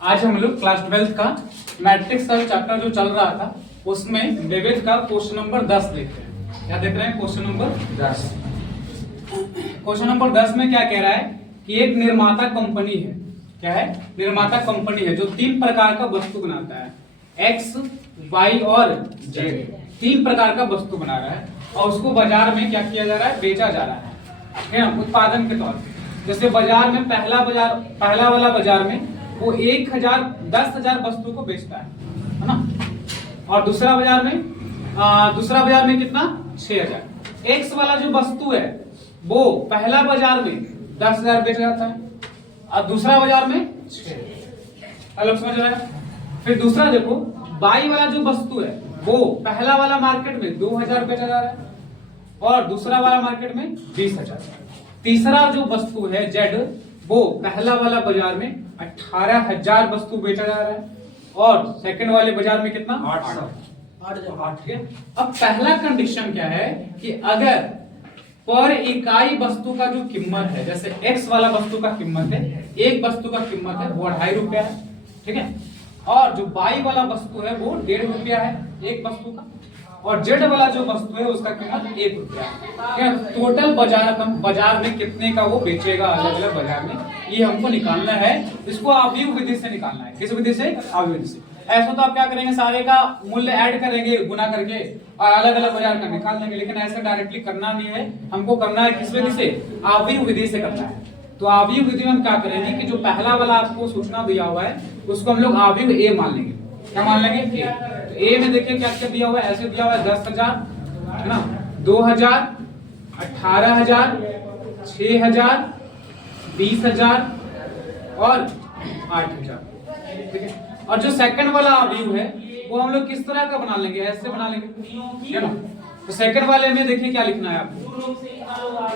आज हम लोग क्लास 12th का मैट्रिक्स का चैप्टर जो चल रहा था उसमें विविध का क्वेश्चन नंबर 10 देख रहे हैं। क्या देख रहे हैं? Question number 10। क्वेश्चन नंबर 10 में क्या कह रहा है कि एक निर्माता कंपनी है। क्या है? निर्माता कंपनी है जो 3 प्रकार का वस्तु बनाता है, एक्स, वाई और जेड। 3 प्रकार का वस्तु बना रहा है और उसको बाजार में क्या किया जा रहा है? बेचा जा रहा है ना, उत्पादन के तौर पे। जैसे बाजार में पहला वाला बाजार में वो 10,000 वस्तु को बेचता है ना, और दूसरा बाजार में कितना? 6,000। एक्स वाला जो वस्तु है वो पहला बाजार में 10,000 बेचा जाता है और दूसरा बाजार में 6,000। अलग समझ रहा है? फिर दूसरा देखो, वाई वाला जो वस्तु है वो पहला वाला मार्केट में 2,000 बेचा जा रहा है और दूसरा वाला मार्केट में 20,000। तीसरा जो वस्तु है जेड, वो पहला वाला बाजार में 18,000 वस्तु बेचा जा रहा है और सेकंड वाले बाजार में कितना? 8,000। अब पहला कंडीशन क्या है कि अगर पर इकाई वस्तु का जो कीमत है, जैसे एक्स वाला वस्तु का कीमत है, एक वस्तु का कीमत है वो 2.5 रुपया है, ठीक है, और जो वाई वाला वस्तु है वो 1.5 रुपया है एक वस्तु का, और जेड वाला जो वस्तु है उसका कीमत 1 रुपया है। टोटल बाजार में कितने का वो बेचेगा अलग अलग बाजार में, ये हमको निकालना है। इसको आव्यूह विधि से निकालना है। किस विधि से? आव्यूह विधि से। ऐसा तो आप क्या करेंगे, सारे का मूल्य ऐड करेंगे गुना करके और अलग अलग बाजार का निकाल देंगे, लेकिन ऐसा डायरेक्टली करना नहीं है। हमको करना है किस विधि से? आव्यूह विधि से करना है। तो आव्यूह विधि में हम क्या करेंगे कि जो पहला वाला आपको सूचना दिया हुआ है उसको हम लोग आव्यूह ए मान लेंगे। क्या मान लेंगे? ए में देखिए क्या क्या दिया हुआ है। ऐसे दिया हुआ है 10,000 है ना, 2,000, 18,000, 6,000, 20,000 और 8,000, ठीक है। और जो सेकंड वाला आव्यूह है वो हम लोग किस तरह का बना लेंगे? ऐसे बना लेंगे, है ना। तो सेकंड वाले में देखिए क्या लिखना है आपको,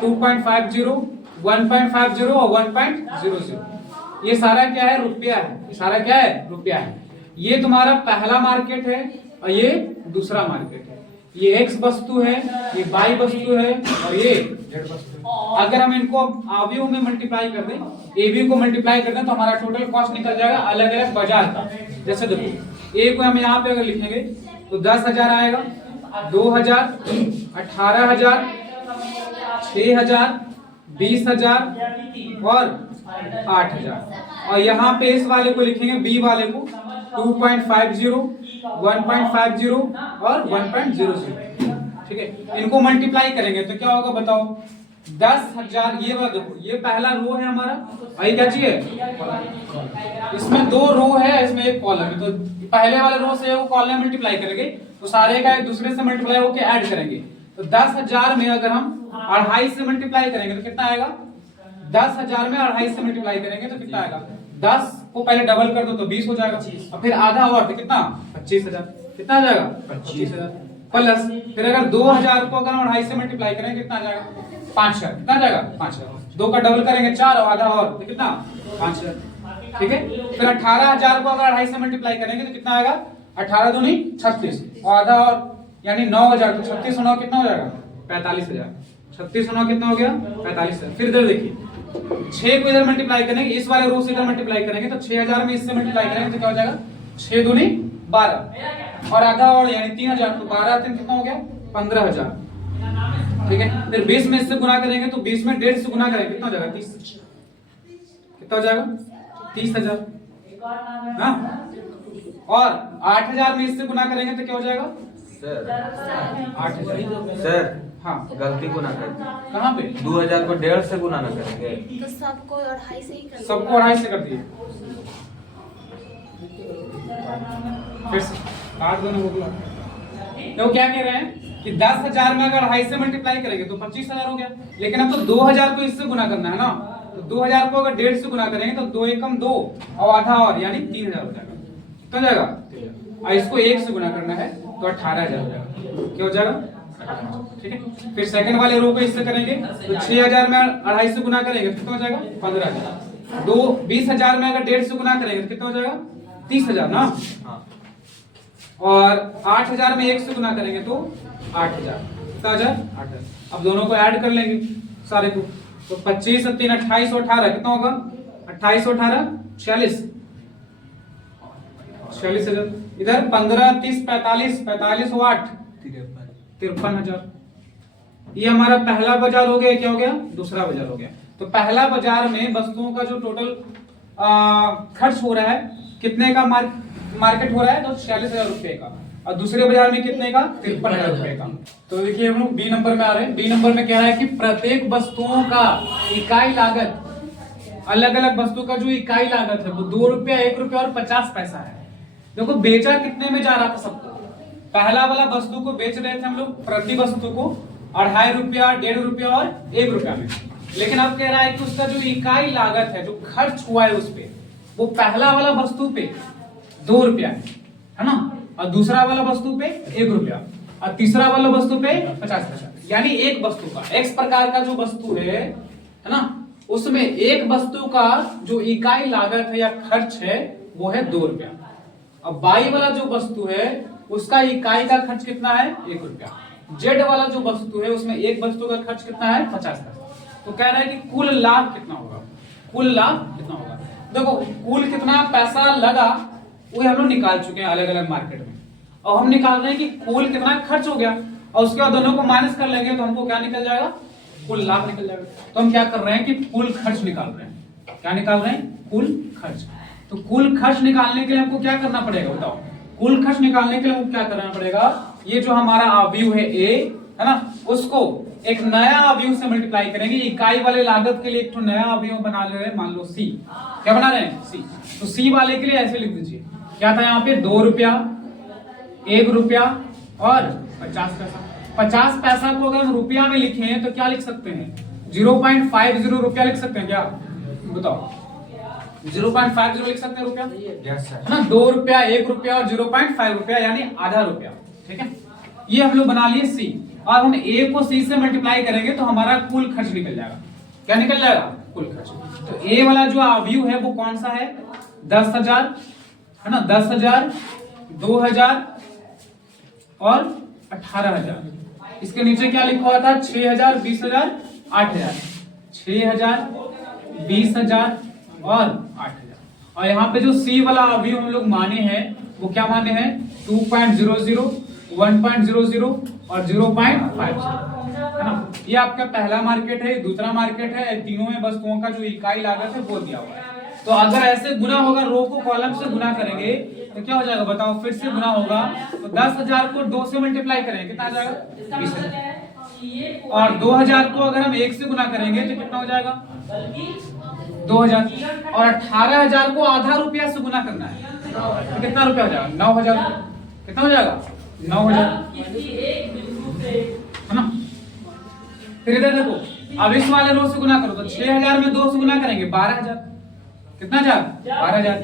2.50, 1.50 और 1.00। ये सारा क्या है? रुपया है। ये सारा क्या है? रुपया है। ये तुम्हारा पहला मार्केट है और ये दूसरा मार्केट है। ये एक्स वस्तु है, ये वाई वस्तु है और ये जेड वस्तु है। अगर हम इनको आव्यूह में मल्टीप्लाई कर दें, एबी को मल्टीप्लाई कर दें तो हमारा टोटल कॉस्ट निकल जाएगा अलग अलग बाजार का। जैसे देखो, ए को हम यहाँ पे अगर लिखेंगे तो 10,000 आएगा, 2,000, 18,000, 6,000, 20,000 और 8,000। और यहाँ पे इस वाले को लिखेंगे, बी वाले को 2.50, 1.50 और 1.00, ठीक है। इनको मल्टीप्लाई करेंगे तो क्या होगा बताओ? 10,000। ये वाला देखो, ये पहला रो है हमारा और ये क्या चाहिए? इसमें 2 रो है, इसमें 1 कॉलम है। तो पहले वाले रो से वो कॉलम मल्टीप्लाई करेंगे तो सारे का एक दूसरे से मल्टीप्लाई होकर ऐड करेंगे। तो 10,000 में अगर हम 2.5 से मल्टीप्लाई करेंगे तो कितना आएगा? 10,000 में 2.5 से मल्टीप्लाई करेंगे तो कितना आएगा? 10 को पहले डबल कर दो तो 20 हो जाएगा, और फिर आधा और तो कितना? 25,000। कितना आ जाएगा? 25,000 प्लस फिर अगर 2,000 को अगर 2.5 से मल्टीप्लाई करेंगे कितना आ जाएगा? 5,000। कितना आ जाएगा? 5,000। 2 का डबल करेंगे 4 और आधा और तो कितना? 5,000, ठीक है। फिर 18,000 को अगर 2.5 से मल्टीप्लाई करेंगे तो कितना आएगा? 18 दूनी 36 और आधा और यानी 9,000। तो 36 और 9 कितना हो जाएगा? 45,000। 36 और 9 कितना हो गया? 45,000। फिर इधर देखिए, 6 को इधर मल्टीप्लाई करेंगे, इस वाले रो से इधर मल्टीप्लाई करेंगे तो 6,000 में इससे मल्टीप्लाई करेंगे तो क्या हो जाएगा? 6 दूनी 12 और आधा और यानी 3,000। तो 12 3 कितना हो गया? 15,000, ठीक है। फिर 20 में इससे गुना करेंगे तो 20 में 1.5 से गुना करेंगे कितना हो जाएगा? 30। कितना हो जाएगा? 30,000 ना। और 8,000 में इससे गुना करेंगे तो क्या हो जाएगा? सर 8,000। सर हाँ, गलती गुना कर दी। कहाँ पे? 2,000 को 1.5 से गुना न करेंगे तो सबको 2.5 से ही कर सबको 2.5 से कर दिए। फिर से काट दो ना वो। तो क्या कह रहे हैं कि 10,000 में अगर 2.5 से मल्टीप्लाई करेंगे तो 25,000 हो गया, लेकिन अब तो 2,000 को इससे गुना करना है ना। तो 2,000 को अगर 1.5 से गुना करेंगे तो 2 एकम 2 और आधा और यानी 3,000 हो जाएगा। कितना जाएगा? और इसको 1 से गुना करना है तो 18,000 हो जाएगा। क्या हो जाएगा? ठीक है। फिर सेकंड वाले रो को इससे करेंगे तो 6,000 में 2.5 से गुना करेंगे तो कितना हो जाएगा? 15,000। 20,000 में अगर 1.5 से गुना करेंगे तो कितना हो जाएगा? 30,000 ना। और 8,000 में 1 से गुना करेंगे तो 8,000। कितना 8,000। अब दोनों को ऐड कर लेंगे सारे को, तो 25 और 3 28 और 18 कितना होगा? 28 और 18 46 46,000। इधर 15, 30, 45, 45 वाट 53,000। ये हमारा पहला बाजार हो गया। क्या हो गया? दूसरा बाजार हो गया। तो पहला बाजार में वस्तुओं का जो टोटल खर्च हो रहा है कितने का मार्केट हो रहा है? तो 46,000 रुपए का। और दूसरे बाजार में कितने का? 53,000 रुपए का। तो देखिए हम लोग बी नंबर में आ रहे हैं। बी नंबर में कह रहा है कि प्रत्येक वस्तुओं का इकाई लागत, अलग अलग वस्तु का जो इकाई लागत है वो 2 रुपया, 1 रुपया और 50 पैसा है। देखो बेचा कितने में जा रहा था सबको? पहला वाला वस्तु को बेच रहे थे हम लोग प्रति वस्तु को 2.5 रुपया, 1.5 रुपया और 1 रुपया में। लेकिन अब कह रहा है कि उसका जो इकाई लागत है, जो खर्च हुआ है उस पे, वो पहला वाला वस्तु पे 2 रुपया है ना, और दूसरा वाला वस्तु पे 1 रुपया और तीसरा वाला वस्तु पे 50 पैसा। यानी एक वस्तु का, एक्स प्रकार का जो वस्तु है ना, उसमें एक वस्तु का जो इकाई लागत है या खर्च है वो है 2 रुपया। अब बाई वाला जो वस्तु है उसका इकाई का खर्च कितना है? 1 रुपया। जेड वाला जो वस्तु है उसमें एक वस्तु का खर्च कितना है? 50 पैसा। तो कह रहा है कि कुल लाभ कितना होगा? कुल लाभ कितना होगा? देखो कुल कितना पैसा लगा वो हम लोग निकाल चुके हैं अलग अलग मार्केट में, और हम निकाल रहे हैं कि कुल कितना खर्च हो गया, और उसके बाद दोनों को माइनस कर लेंगे तो हमको क्या निकल जाएगा? कुल लाभ निकल जाएगा। तो हम क्या कर रहे हैं कि कुल खर्च निकाल रहे हैं। क्या निकाल रहे हैं? कुल खर्च। तो कुल खर्च निकालने के लिए हमको क्या करना पड़ेगा बताओ? कुल खर्च निकालने के लिए हमको क्या करना पड़ेगा? ये जो हमारा अवयव है ए है ना, उसको एक नया अवयव से मल्टीप्लाई करेंगे। इकाई वाले लागत के लिए एक तो नया अवयव बना ले रहे हैं, मान लो सी। क्या बना रहे हैं? सी। तो सी वाले के लिए ऐसे लिख दीजिए, क्या था यहाँ पे? 2 रुपया, 1 रुपया और 50 पैसा। 50 पैसा को अगर हम रुपया में लिखें तो क्या लिख सकते हैं? 0.50 रुपया लिख सकते हैं क्या? बताओ 0.50 लिख सकते हैं रुपया, है ना। 2 रुपया, 1 रुपया और 0.5 रुपया यानी आधा रुपया। ठीक है, ये हम लोग बना लिए सी। और हम ए को सी से मल्टीप्लाई करेंगे तो हमारा कुल खर्च निकल जाएगा। क्या निकल जाएगा? कुल खर्च। तो ए वाला जो अवयव है वो कौन सा है? 10,000 है ना, 10,000, 2,000 और 18,000। इसके नीचे क्या लिखा हुआ था? 6,000, 20,000, 8,000। 6,000, 20,000 और 8,000। और यहाँ पे जो सी वाला अवयव हम लोग माने हैं वो क्या माने हैं? 2.00, 1.00 और 0.50 है ना। ये आपका पहला मार्केट है, दूसरा मार्केट है। तीनों में वस्तुओं का जो इकाई लागत है वो दिया हुआ है। तो अगर ऐसे गुना होगा, रो को कॉलम से गुना करेंगे तो क्या हो जाएगा बताओ? फिर से गुना होगा तो 10,000 को 2 से मल्टीप्लाई करेंगे कितना आ जाएगा? 20,000। और 2,000 को अगर हम 1 से गुना करेंगे तो कितना हो जाएगा? 2,000। और 18,000 को आधा रुपया से गुना करना है तो कितना रुपया हो जाएगा? 9,000। कितना हो जाएगा? 9,000 है ना। फिर इधर देखो, अब इस वाले रो से गुना करो तो 6,000 में 2 से गुना करेंगे 12,000। कितना हजार? 12,000।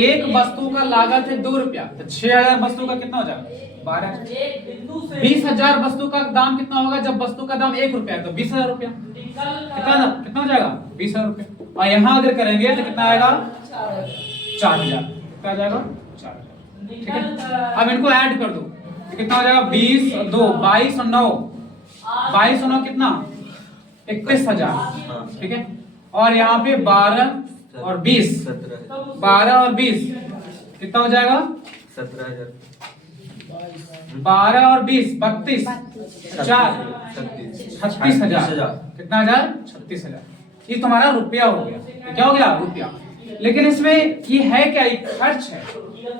एक वस्तु का लागत है 2 रुपया, तो 6,000 वस्तु का कितना हो जाएगा? 12,000। 20,000 वस्तु का दाम कितना होगा जब वस्तु का दाम 1 रुपया है? तो 20,000 रुपया। कितना हो जाएगा? 20,000 रुपया। और यहाँ अगर करेंगे तो कितना आएगा? 4,000। कितना आ जाएगा? 4,000। ठीक है, अब इनको ऐड कर दो तो कितना हो जाएगा? 20, 2, 22 और 9। 22 और 9 कितना? 31,000। ठीक है, और यहाँ पे 12 और 20, 12 और 20 कितना हो जाएगा? 17,000। 12 और 20 32, 4 36,000। कितना हजार? 36,000। ये तुम्हारा रुपया हो गया। ये क्या हो गया? रुपया। लेकिन इसमें ये है क्या? ये खर्च है।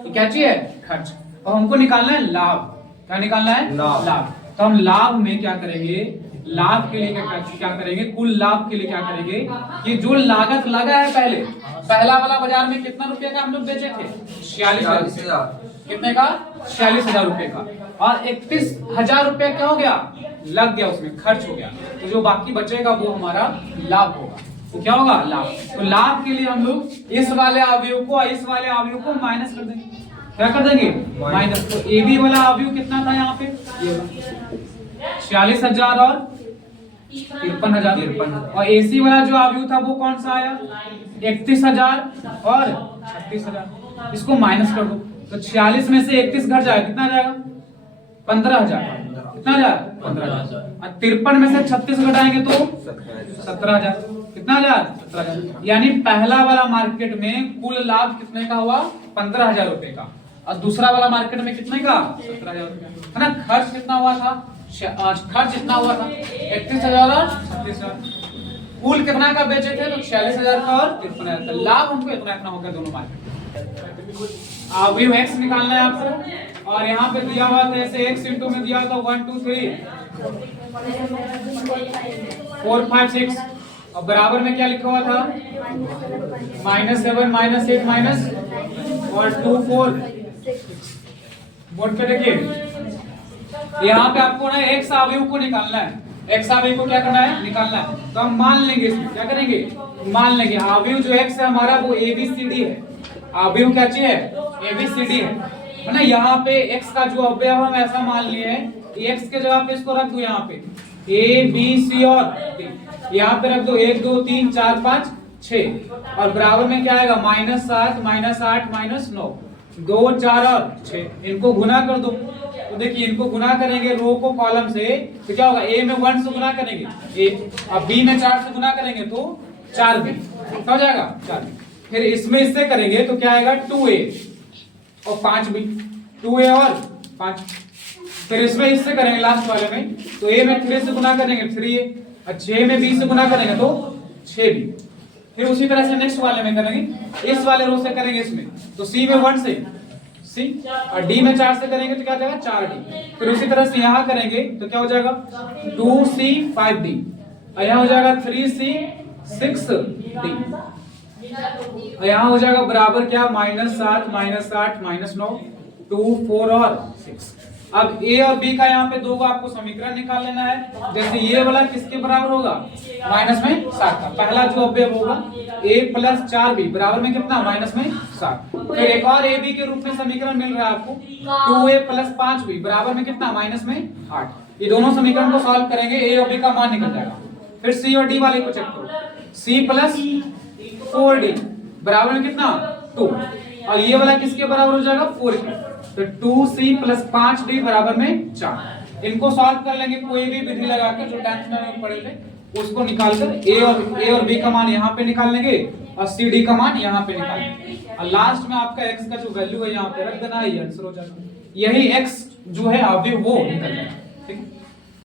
तो क्या चाहिए? खर्च। और हमको निकालना है लाभ। क्या निकालना है? लाभ। तो हम लाभ में क्या करेंगे? लाभ के लिए क्या करेंगे? कुल लाभ के लिए क्या करेंगे? ये जो लागत लगा है पहला वाला बाजार में कितना रुपए का हम लोग बेचे थे? 46,000। कितने का? 46,000 रुपए का। और 31,000 रुपए क्या हो गया? लग गया, उसमें खर्च हो गया। तो जो बाकी बचेगा वो हमारा लाभ होगा। तो क्या होगा? लाभ। तो लाभ के लिए हम लोग इस वाले अवयव को इस वाले अवयव को माइनस कर देंगे। क्या कर देंगे? माइनस। तो ए बी वाला अवयव कितना था यहाँ पे? ये 46,000 और 53,000। और एसी वाला जो अवयव था वो कौन सा आया? 31,000 और 36,000। इसको माइनस कर दो तो 46 में से 31 घट जाएगा, कितना जाएगा? 15,000। कितना जाएगा? 15,000। और 53 में से 36 घटाएंगे तो 17,000। कितना हजार? 17,000। यानी पहला वाला मार्केट में कुल लाभ कितने का हुआ? 15,000 रुपए का। और दूसरा वाला मार्केट में कितने का 17,000 रुपया है ना। खर्च कितना हुआ था, खर्च कितना हुआ था 31,000 और 36,000। कुल कितना का बेचे थे तो 46,000 का और 53,000 का। लाभ हमको इतना इतना होगा दोनों मार्केट। अवयव x निकालना है आपको और यहाँ पे दिया हुआ था ऐसे x इंटू में दिया था 1 2 3 4 5 6 और बराबर में क्या लिखा हुआ था -7 -8 माइनस और 2 4। बोर्ड पे देखिए यहाँ पे आपको ना x अवयव को निकालना है। x अवयव को क्या करना है निकालना है। तो हम मान लेंगे इसमें क्या करेंगे मान लेंगे अवयव जो x है हमारा वो ABCD है। अवयव क्या चीज है ABCD है ना। यहाँ पे x का जो अवयव हम ऐसा मान लिए हैं x के जगह पे इसको रख दो यहाँ पे A B C और D। यहाँ पे रख दो 1 2 3 4 5 6 और बराबर में क्या आएगा -7 -8 -9 2 4 और 6। इनको गुना कर दो तो देखिए इनको गुना करेंगे रो को कॉलम से तो क्या होगा A में 1 से गुना करेंगे A और B में 4 से गुना करेंगे तो 4B हो जाएगा 4B। फिर इसमें इससे करेंगे तो क्या आएगा 2A और 5B 2A और 5। फिर इसमें इससे करेंगे लास्ट वाले में तो A में 3 से गुना करेंगे 3A और 6 में B से गुना करेंगे तो 6B। फिर उसी तरह से नेक्स्ट वाले में करेंगे इस वाले रो से करेंगे इसमें तो C में 1 से C और D में 4 से करेंगे तो क्या हो जाएगा 4D। फिर उसी तरह से यहाँ करेंगे तो क्या हो जाएगा 2C 5D और यहाँ हो जाएगा 3C 6D और यहाँ हो जाएगा बराबर क्या -7 -8 -9 2 4 और 6। अब A और B का यहाँ पे दो का आपको समीकरण निकाल लेना है। जैसे ये वाला किसके बराबर होगा माइनस में 7 का पहला जो अवयव होगा A + 4B बराबर में कितना माइनस में 7। फिर एक और AB के रूप में समीकरण मिल रहा है आपको 2A + 5B बराबर में कितना माइनस में 8। ये दोनों समीकरण को सॉल्व करेंगे A और B का मान निकल जाएगा। फिर C और D वाले को चेक करो C + 4D बराबर में कितना 2 और ये वाला किसके बराबर हो जाएगा 4 के तो 2C + 5D बराबर में 4। इनको सॉल्व कर लेंगे कोई भी विधि लगा के जो 10th में पढ़े थे उसको निकालकर A और B का मान यहाँ पे निकाल लेंगे और CD का मान यहाँ पे निकाल लेंगे और लास्ट में आपका x का जो वैल्यू है यहाँ पे रख देना है ये आंसर हो जाएगा। यही x जो है अवयव वो निकल जाएगा। ठीक है।